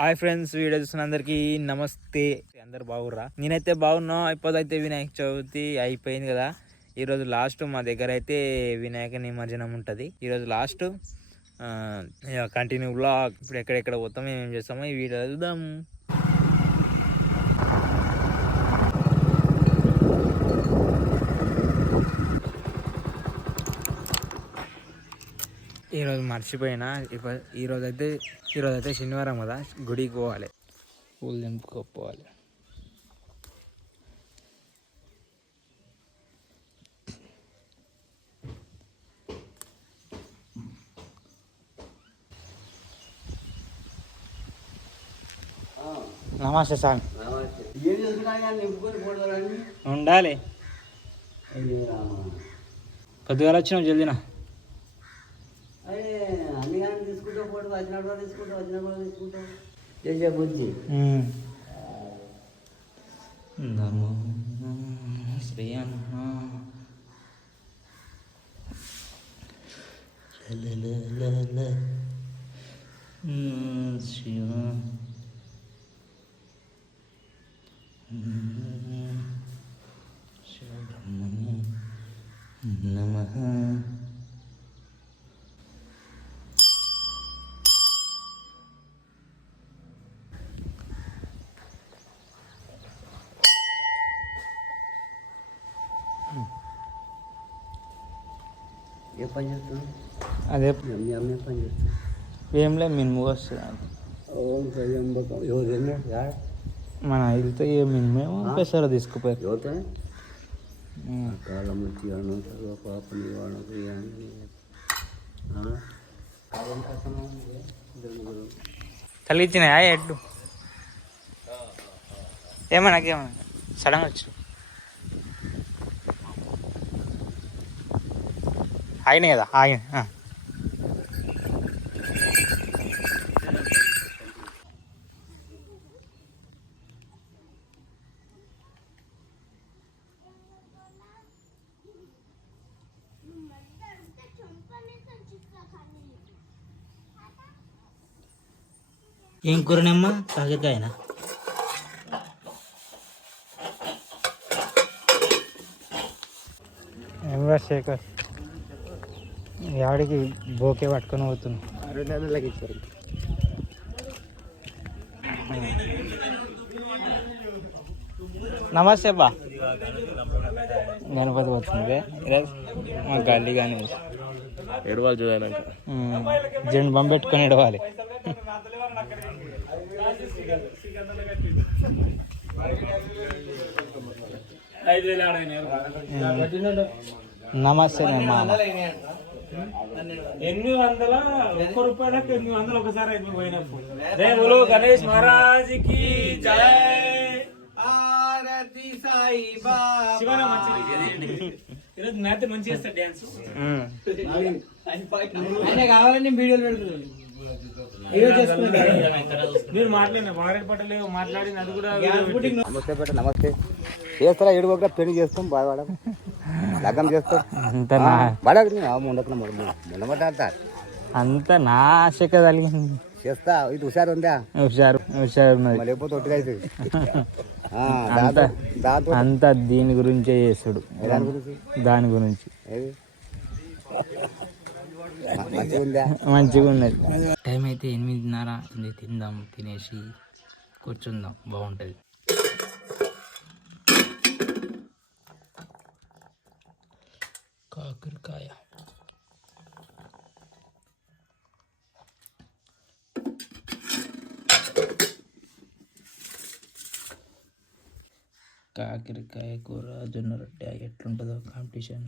Hi friends video చూస్తున్న అందరికి నమస్తే. అందరు బాగుర్రా? నేనైతే బాగున్నా ఇప్పుడైతే వినాయక చవితి అయిపోయింది కదా. ఈరోజు లాస్ట్ మా దగ్గర అయితే వినాయక నిమజ్జనం ఉంటుంది. ఈరోజు లాస్ట్ కంటిన్యూ బ్లాగ్ ఇప్పుడు ఎక్కడెక్కడ పోతాం మేమేం చేస్తామో ఈ వీడియో చూద్దాం. ఈరోజు మర్చిపోయినా. ఇప్పుడు ఈరోజు అయితే ఈరోజు అయితే శనివారం కదా గుడికి పోవాలి. పూలు తెంపుకోపోవాలి నమస్తే స్వామి ఉండాలి. కొద్దిగా వచ్చినావు జల్దినా అన్ని కానీ తీసుకుంటూ పోటీ వచ్చినప్పుడు తీసుకుంటూ వచ్చినప్పుడు తీసుకుంటూ చేసే బుద్ధి నమో శ్రీ అన్న శివ శివబ్రహ్మణ్య నమ ఏ పని చేస్తున్నావు? అదే. మీ అమ్మ ఏ పని చేస్తుంది? ఏంలే మినుము వస్తుంది మన వెళ్తే ఏ మినిమం పెసర తీసుకుపోయారు. కాలం తీయను సర్వ పాప నివారణ క్రియాన్ని కాలం కాసనం తల్లిచ్చినాయా ఎడ్డు ఏమన్నా సడన్ వచ్చు ఆగినాయి కదా? ఆగిన ఏం కూరనమ్మా? కాకరకాయనా ఏమరా శేఖర్. ఆడికి బోకే పట్టుకొని పోతున్నాం రెండు నెలలకి ఇచ్చారు. నమస్తే బా గణపతి వచ్చింది. మా గల్లీ కానీ. ఎడవాలి చూడాలంట. జెండు బొమ్మ పెట్టుకొని ఇడవాలి నమస్తే మామ. ఎనిమిది వందల ఒక్క రూపాయలకు ఎనిమిది వందలు ఒకసారి అయిపోయి పోయినప్పుడు. దేవులు గణేష్ మహారాజ్కి జై. శివన మంచిగా ఈరోజు నాతో చేస్తాడు ఉమ్. కావాలని వీడియోలు పెడుతున్నాను. మీరు మాట్లాడిన వారెడ్ పట్టలే మాట్లాడింది అది కూడా నమస్తే నమస్తే. చేస్తారా? ఏడు పెళ్ళి చేస్తాం బాగా వాడ లగ్గం చేస్తాం అంత నా అంతా నా ఆశ కలిగింది. చేస్తా. ఇది హుషారు ఉందా? హుషారు హుషారు ఉన్నది. మళ్ళీ లేకపోతే ఒట్టుగా అవుతుంది. ఆ, అంత అంతా దీని గురించే చేస్తాడు. దాని గురించి? మంచిగా ఉన్నది. టైం అయితే ఎనిమిదిన్నర తిందాం తినేసి కూర్చుందాం. బాగుంటుంది. కాకరకాయ కాకరకాయ కూర జొన్న రొట్టె ఎట్లుంటుందో కాంపిటీషన్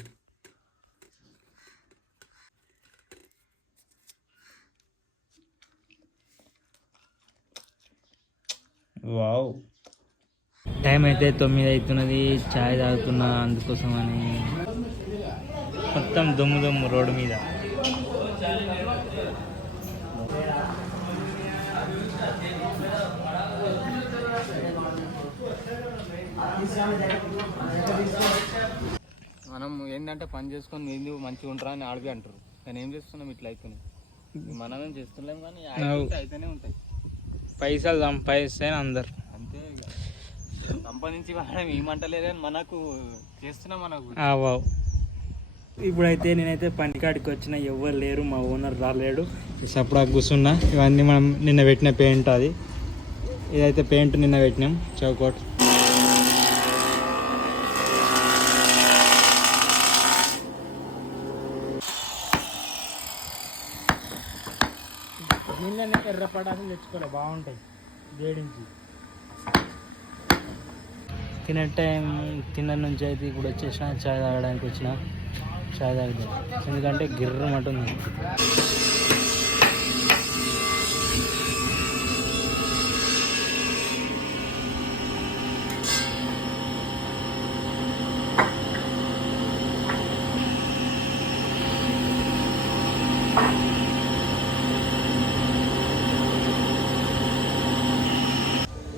వావ్ టైం అయితే తొమ్మిది అవుతున్నది చాయ్ తాగుతున్నా అందుకోసం అని మొత్తం దుమ్ము దుమ్ము రోడ్డు మీద. మనం ఏంటంటే పని చేసుకొని ఏంది మంచిగా ఉంటారా అని అడిగి అంటారు కానీ ఏం చేస్తున్నాం ఇట్లా అవుతున్నాయి మనమేం చేస్తున్నాం కానీ. అయితేనే ఉంటాయి. పైసలు సంపాదిస్తే అందరు. అంతే. సంపాదించి వాడడం ఏమంటలేదు కానీ మనకు చేస్తున్నాం మనకు. ఇప్పుడైతే నేనైతే పనికాడికి వచ్చిన ఎవ్వరు లేరు మా ఓనర్ రాలేడు. సప్పుడు కూర్చున్నా ఇవన్నీ మనం నిన్న పెట్టిన పెయింట్ అది. ఇదైతే పెయింట్ నిన్న పెట్టినాం చౌకోట్. నిన్ననే ఎర్ర పటాకులు తెచ్చుకోలే బాగుంటాయి వేడించి తినే టైం తిన్న నుంచి అయితే ఇప్పుడు వచ్చేసిన చాయ్ తాగడానికి వచ్చిన. చాయ్ తాగుతాం ఎందుకంటే గిర్రమంటుంది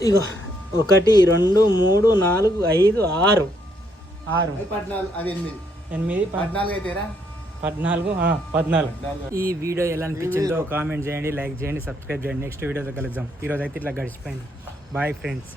ఇగో ఒకటి రెండు మూడు నాలుగు ఐదు ఆరు. ఆరు. పద్నాలుగు అవి ఎనిమిది. ఎనిమిది పద్నాలుగు అయితేరా? పద్నాలుగు ఆ, పద్నాలుగు. ఈ వీడియో ఎలా అనిపించిందో కామెంట్ చేయండి లైక్ చేయండి సబ్స్క్రైబ్ చేయండి. నెక్స్ట్ వీడియోతో కలుద్దాం. ఈరోజు అయితే ఇట్లా గడిచిపోయింది. Bye friends.